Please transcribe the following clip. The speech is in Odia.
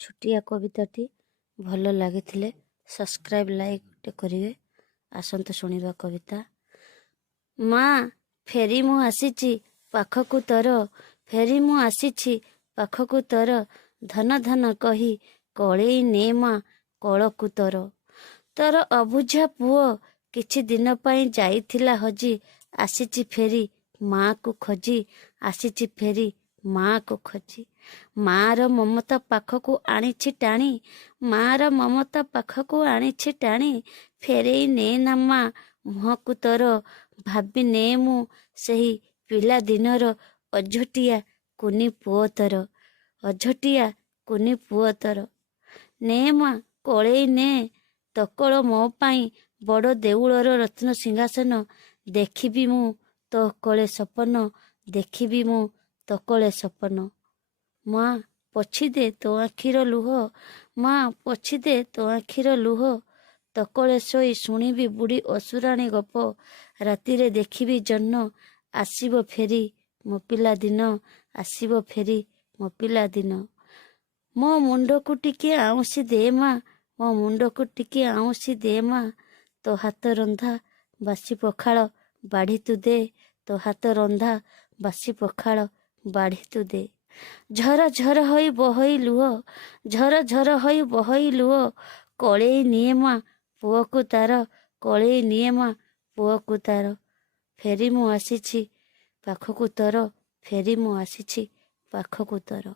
ଛୋଟିଆ କବିତାଟି ଭଲ ଲାଗିଥିଲେ ସବସ୍କ୍ରାଇବ୍ ଲାଇକ୍ ଗୋଟେ କରିବେ। ଆସନ୍ତୁ ଶୁଣିବା କବିତା। ମା ଫେରି ମୁଁ ଆସିଛି ପାଖକୁ ତୋର, ଫେରି ମୁଁ ଆସିଛି ପାଖକୁ ତୋର, ଧନ ଧନ କହି କଳେଇ ନେ ମା କଳକୁ ତୋର। ତୋର ଅବୁଝା ପୁଅ କିଛି ଦିନ ପାଇଁ ଯାଇଥିଲା ହଜି, ଆସିଛି ଫେରି ମାଆକୁ ଖୋଜି, ଆସିଛି ଫେରି ମାଆକୁ ଖୋଜି। ମାଆର ମମତା ପାଖକୁ ଆଣିଛି ଟାଣି, ମାଆର ମମତା ପାଖକୁ ଆଣିଛି ଟାଣି, ଫେରେଇ ନେ ନା ମା ମୁହଁକୁ ତୋର, ଭାବି ନେ ମୁଁ ସେହି ପିଲାଦିନର ଅଝଟିଆ କୁନି ପୁଅ ତୋର, ଅଝଟିଆ କୁନି ପୁଅ ତୋର। ନେ ମା କଳେଇ ନେ ତକଳ ମୋ ପାଇଁ ବଡ଼ ଦେଉଳର ରତ୍ନ ସିଂହାସନ, ଦେଖିବି ମୁଁ ତୋ କୋଳେ ସପନ, ଦେଖିବି ମୁଁ ତୋ କୋଳେ ସପନ। ମା ପୋଛିଦେ ତୋ ଆଖିର ଲୁହ, ମା ପୋଛିଦେ ତୋ ଆଖିର ଲୁହ, ତୋ କୋଳେ ଶୋଇ ଶୁଣିବି ବୁଢ଼ୀ ଅସୁରାଣୀ ଗପ, ରାତିରେ ଦେଖିବି ଜହ୍ନ ଆସିବ ଫେରି ମୋ ପିଲାଦିନ, ଆସିବ ଫେରି ମୋ ପିଲାଦିନ। ମୋ ମୁଣ୍ଡକୁ ଟିକେ ଆଉଁସି ଦେ ମା, ମୋ ମୁଣ୍ଡକୁ ଟିକେ ଆଉଁସି ଦେ ମା, ତୋ ହାତ ରନ୍ଧା ବାସି ପଖାଳ ବାଢ଼ି ତୁ ଦେ, ତୋ ହାତ ରନ୍ଧା ବାସି ପଖାଳ ବାଢ଼ି ତୁ ଦେ। ଝର ଝର ହୋଇ ବହଇ ଲୁହ, ଝର ଝର ହୋଇ ବହଇ ଲୁହ, କଳେଇ ନିଏ ମା ପୁଅକୁ ତାର, କଳେଇ ନିଏ ମା ପୁଅକୁ ତାର। ଫେରି ମୁଁ ଆସିଛି ପାଖକୁ ତୋର, ଫେରି ମୁଁ ଆସିଛି ପାଖକୁ ତୋର।